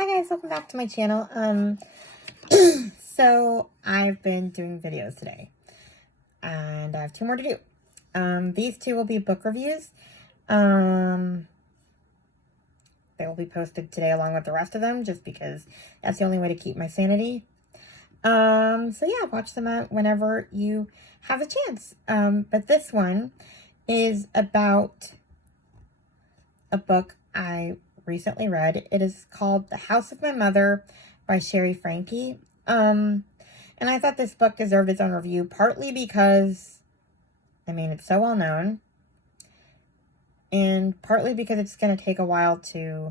Hi guys, welcome back to my channel. So I've been doing videos today and I have 2 more to do. These 2 will be book reviews. They will be posted today along with the rest of them just because that's the only way to keep my sanity. So yeah, watch them out whenever you have a chance. But this one is about a book I recently read. It is called The House of My Mother by Shari Frankie. And I thought this book deserved its own review, partly because, it's so well known, and partly because it's going to take a while to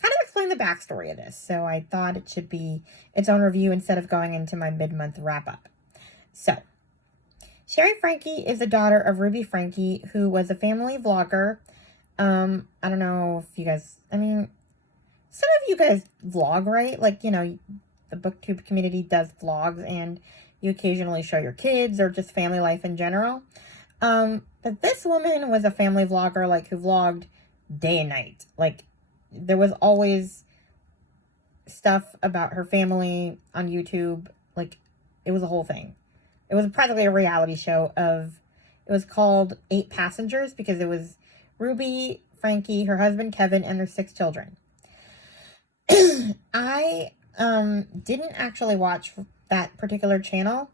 kind of explain the backstory of this. So I thought it should be its own review instead of going into my mid-month wrap-up. So, Shari Frankie is the daughter of Ruby Frankie, who was a family vlogger. I don't know if you guys, some of you guys vlog, right? Like, the booktube community does vlogs and you occasionally show your kids or just family life in general. But this woman was a family vlogger, like, who vlogged day and night. Like, there was always stuff about her family on YouTube. Like, it was a whole thing. It was practically a reality show it was called 8 Passengers because it was Ruby, Frankie, her husband Kevin, and their 6 children. I didn't actually watch that particular channel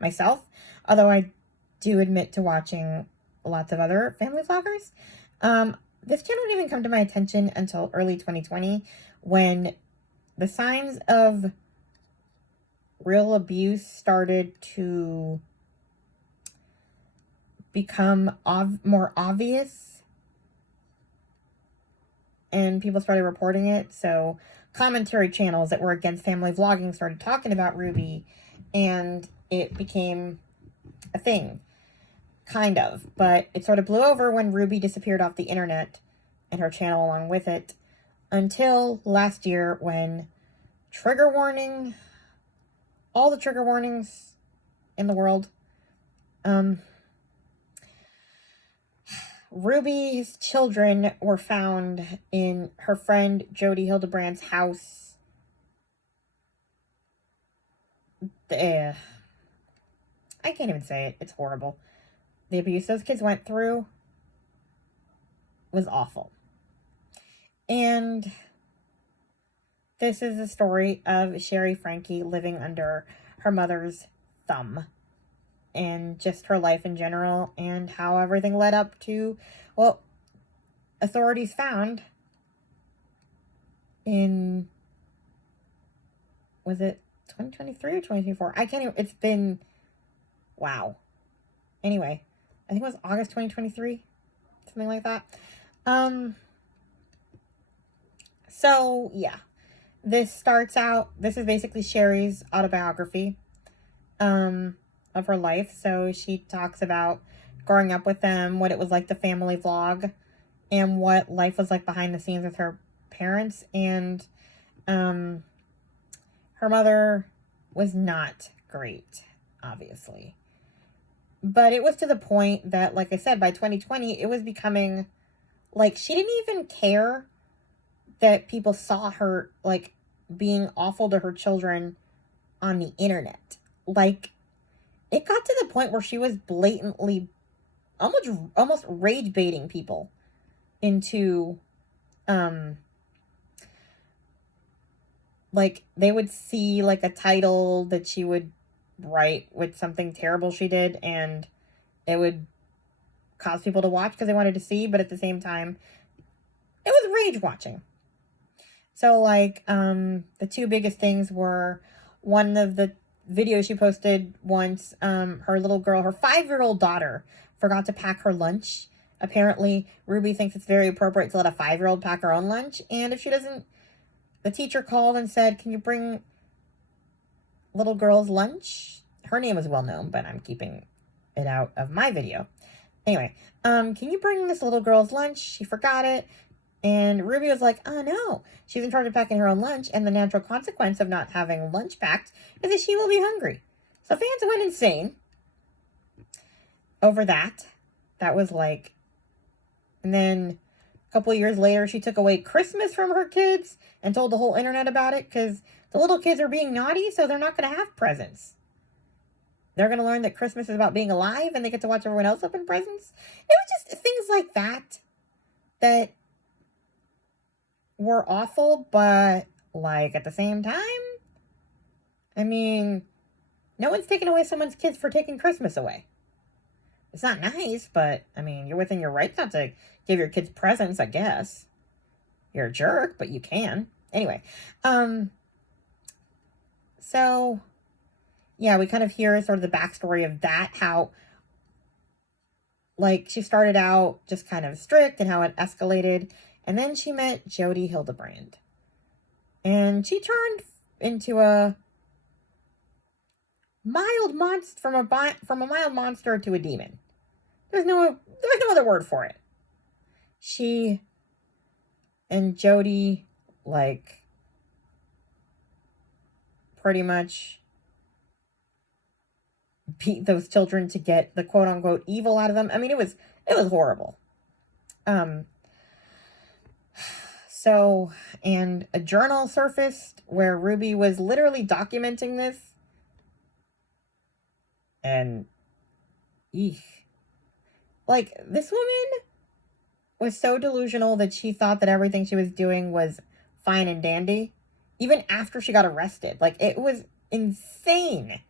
myself, although I do admit to watching lots of other family vloggers. This channel didn't even come to my attention until early 2020 when the signs of real abuse started to become more obvious and people started reporting it. So commentary channels that were against family vlogging started talking about Ruby and it became a thing, kind of. But it sort of blew over when Ruby disappeared off the internet and her channel along with it until last year when trigger warning, all the trigger warnings in the world, Ruby's children were found in her friend Jody Hildebrand's house. I can't even say it. It's horrible. The abuse those kids went through was awful. And this is the story of Shari Frankie living under her mother's thumb. And just her life in general, and how everything led up to, well, authorities found in, was it 2023 or 2024? I can't even, it's been, wow. Anyway, I think it was August 2023, something like that. So, yeah. This is basically Shari's autobiography. Of her life. So she talks about growing up with them, what it was like to family vlog, and what life was like behind the scenes with her parents. And her mother was not great, obviously. But it was to the point that, like I said, by 2020, it was becoming like she didn't even care that people saw her like being awful to her children on the internet. Like, it got to the point where she was blatantly, almost rage baiting people into, like, they would see, like, a title that she would write with something terrible she did, and it would cause people to watch because they wanted to see, but at the same time, it was rage watching. So, like, the 2 biggest things were, one of the video she posted once, her little girl, her 5-year-old daughter, forgot to pack her lunch. Apparently, Ruby thinks it's very appropriate to let a 5-year-old pack her own lunch. And if she doesn't, the teacher called and said, "Can you bring little girl's lunch?" Her name is well known, but I'm keeping it out of my video. Anyway, can you bring this little girl's lunch? She forgot it. And Ruby was like, "Oh no, she's in charge of packing her own lunch, and the natural consequence of not having lunch packed is that she will be hungry." So fans went insane over that. That was like, and then couple of years later, she took away Christmas from her kids and told the whole internet about it because the little kids are being naughty, so they're not going to have presents. They're going to learn that Christmas is about being alive and they get to watch everyone else open presents. It was just things like that that were awful, but like at the same time, I mean, no one's taking away someone's kids for taking Christmas away. It's not nice, but I mean, you're within your rights not to give your kids presents, I guess. You're a jerk, but you can. Anyway, so yeah, we kind of hear sort of the backstory of that, how like she started out just kind of strict and how it escalated, and then she met Jody Hildebrand, and she turned into a mild monster from a mild monster to a demon. There's no other word for it. She and Jody like pretty much beat those children to get the quote unquote evil out of them. I mean, it was horrible. So, and a journal surfaced where Ruby was literally documenting this. And, eek. Like, this woman was so delusional that she thought that everything she was doing was fine and dandy, even after she got arrested. Like, it was insane,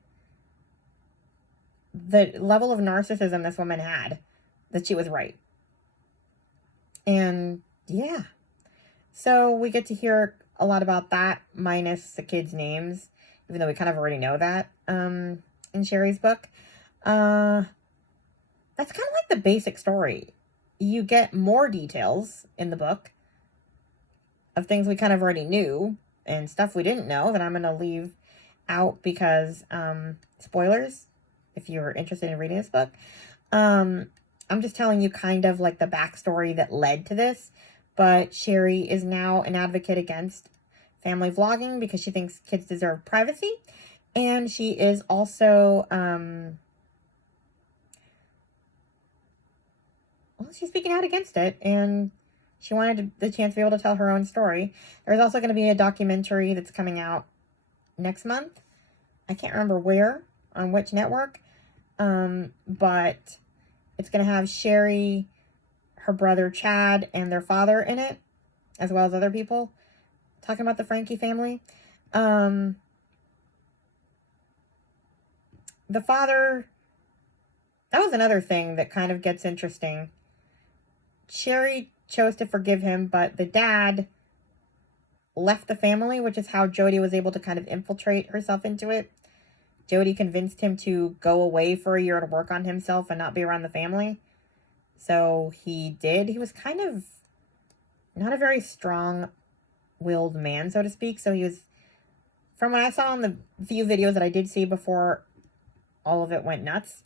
the level of narcissism this woman had, that she was right. And, yeah. So, we get to hear a lot about that, minus the kids' names, even though we kind of already know that, in Shari's book. That's kind of like the basic story. You get more details in the book of things we kind of already knew and stuff we didn't know that I'm going to leave out because, spoilers, if you're interested in reading this book. I'm just telling you kind of like the backstory that led to this, but Shari is now an advocate against family vlogging because she thinks kids deserve privacy, and she is also, she's speaking out against it, and she wanted the chance to be able to tell her own story. There's also going to be a documentary that's coming out next month. I can't remember where, on which network, but it's going to have Shari, her brother Chad, and their father in it, as well as other people, talking about the Frankie family. The father, that was another thing that kind of gets interesting. Shari chose to forgive him, but the dad left the family, which is how Jody was able to kind of infiltrate herself into it. Jody convinced him to go away for a year to work on himself and not be around the family. So he did. He was kind of not a very strong-willed man, so to speak. So he was, from what I saw in the few videos that I did see before all of it went nuts,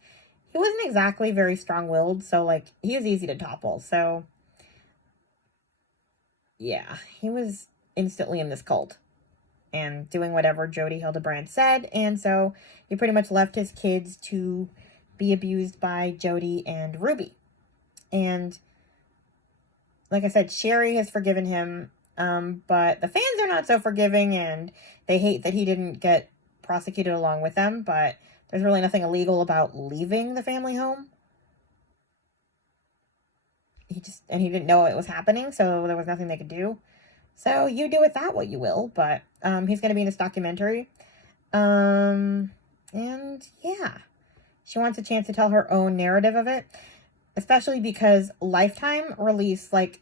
he wasn't exactly very strong-willed, so, like, he was easy to topple. So, yeah, he was instantly in this cult and doing whatever Jody Hildebrand said, and so he pretty much left his kids to be abused by Jody and Ruby. And, like I said, Shari has forgiven him, but the fans are not so forgiving, and they hate that he didn't get prosecuted along with them, but there's really nothing illegal about leaving the family home. He didn't know it was happening, so there was nothing they could do. So you do with that what you will, but he's going to be in this documentary. And yeah, she wants a chance to tell her own narrative of it, especially because Lifetime released like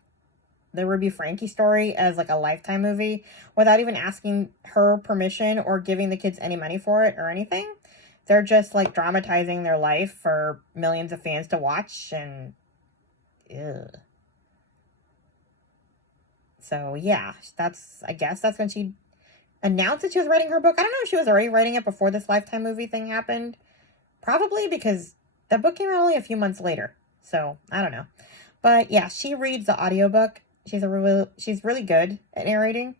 the Ruby Frankie story as like a Lifetime movie without even asking her permission or giving the kids any money for it or anything. They're just like dramatizing their life for millions of fans to watch, and ugh. So yeah, I guess that's when she announced that she was writing her book. I don't know if she was already writing it before this Lifetime movie thing happened. Probably, because the book came out only a few months later. So I don't know. But yeah, she reads the audiobook. She's really good at narrating.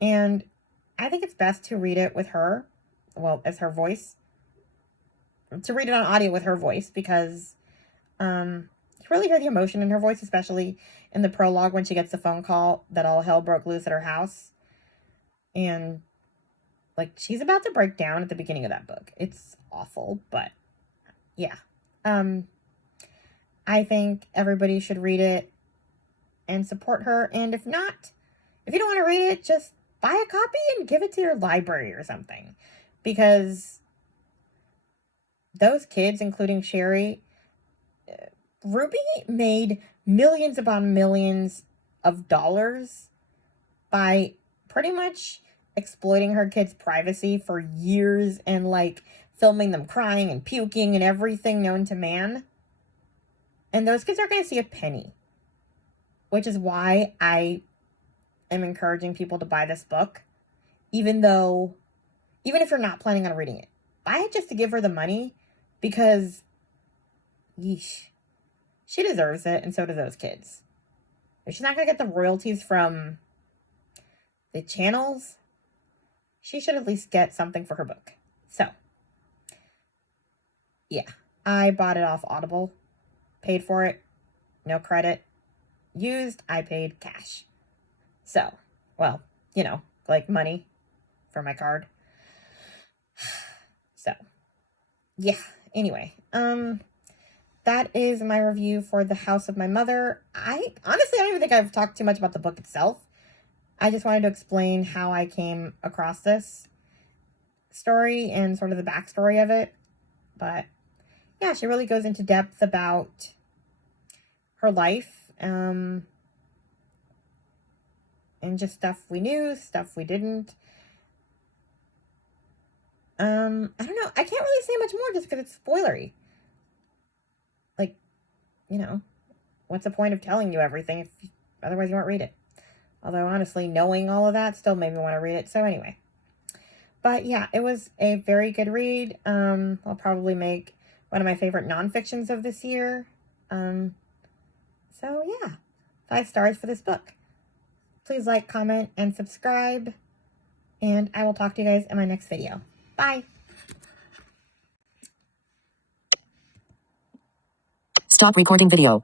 And I think it's best to read it with her, well, as her voice. To read it on audio with her voice, because you really hear the emotion in her voice, especially in the prologue when she gets the phone call that all hell broke loose at her house. And, like, she's about to break down at the beginning of that book. It's awful, but yeah. I think everybody should read it and support her. And if not, if you don't want to read it, just buy a copy and give it to your library or something. Because those kids, including Shari, Ruby made millions upon millions of dollars by pretty much exploiting her kids' privacy for years and, like, filming them crying and puking and everything known to man. And those kids aren't going to see a penny. Which is why I am encouraging people to buy this book. Even if you're not planning on reading it. Buy it just to give her the money. Because, yeesh, she deserves it, and so do those kids. If she's not going to get the royalties from the channels, she should at least get something for her book. So, yeah, I bought it off Audible. Paid for it. No credit. Used, I paid cash. So, well, you know, like money for my card. So, yeah. Anyway, that is my review for The House of My Mother. I don't even think I've talked too much about the book itself. I just wanted to explain how I came across this story and sort of the backstory of it. But yeah, she really goes into depth about her life, and just stuff we knew, stuff we didn't. I don't know. I can't really say much more just because it's spoilery. Like, you know, what's the point of telling you everything if otherwise you won't read it? Although, honestly, knowing all of that still made me want to read it. So anyway. But yeah, it was a very good read. I'll probably make one of my favorite nonfictions of this year. So yeah, 5 stars for this book. Please like, comment, and subscribe. And I will talk to you guys in my next video. Bye. Stop recording video.